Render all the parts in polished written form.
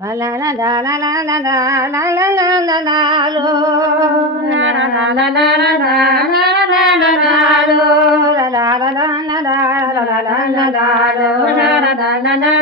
La la la la la la la la la la la la la lo. La la la la la la la la la la la lo. La la la la la la la la la la lo. La la la la la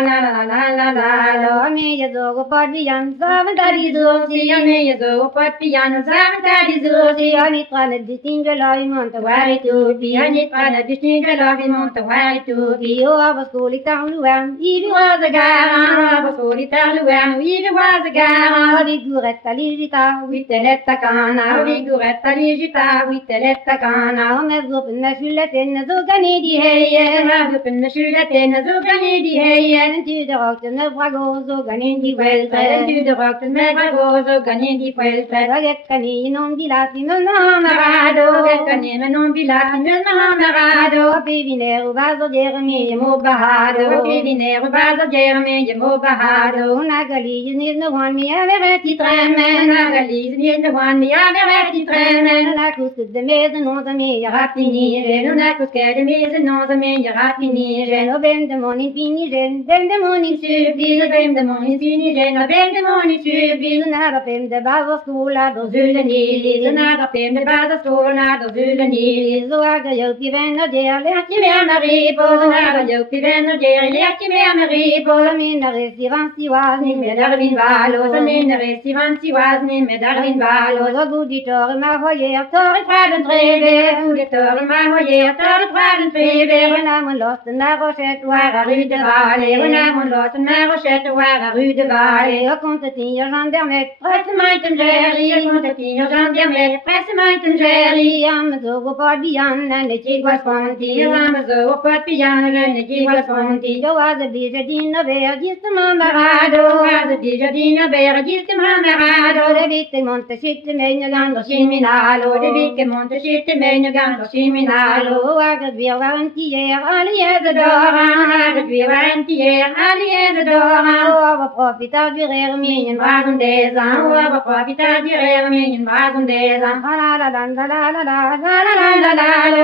la la la la la lo. Me ya zo go pat biyan sam ta di zo si. Me ya zo go pat biyan sam ta di zo si. Ani kana distingue la monta wari tu bi. Ani kana distingue la monta wari tu bi. Yo avascoli tangluan. Ibi was a gara. Avascoli tangluan. Ibi was a gara. Viguretta ligita. Vitelletta cana. Viguretta ligita. Vitelletta cana. Mezzo penna sull'etena zogani di heien. Mezzo penna sull'etena zogani di heien. Tu de rock ne brago zogani di queltre. Tu de rock ne brago zogani di queltre. Ragazzani non dilati non amarado. Ragazzani non dilati non amarado. Pivine vaso dermi mo bahado. Pivine vaso dermi mo bahado. Una galise ni no one mi avere ti tremen. Una galise ni no one mi avere ti tremen. La cusca de mese non sa mi rapinire. Una cusca de mese non sa mi rapinire. No ben de moni finire. Ben de moni subile. Ben de moni finire. No ben de moni subile. Nada pem de vaso scola do zulle nili. Nada pem de vaso scola do zulle nili. Zo aga yo pivena de ale ti me maripo. Nada yo pivena de ale ti me maripo. Min resi vansi wasni me darvin valo. Min resi vansi wasni me darvin valo. Zo guditor ma hoyer tor praden trebe. Guditor ma hoyer tor praden trebe. When lost in la rochette waar a rue de Valle. When lost in la rochette waar a rue de Valle. Je komt het in je gendarme. Presse mij ten jerry. Je komt het in je gendarme. Presse mij ten jerry. Ja me zo op het bian en de chick was fonti. Ja me zo op het piano en de chick was fonti. Jo was a bijadina ver giste mamarado. Was a bijadina ver giste mamarado. De witte monte sitte me gando siminalo. De witte monte sitte me gando siminalo. Wagat weer warantier alies doran. Wagat weer warantier alies doran. Over profita durer minien brazen desan. Over profita durer minien brazen desan. La la la la la la la la la la la la la la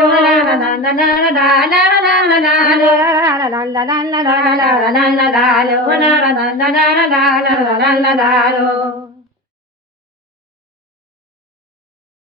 la la la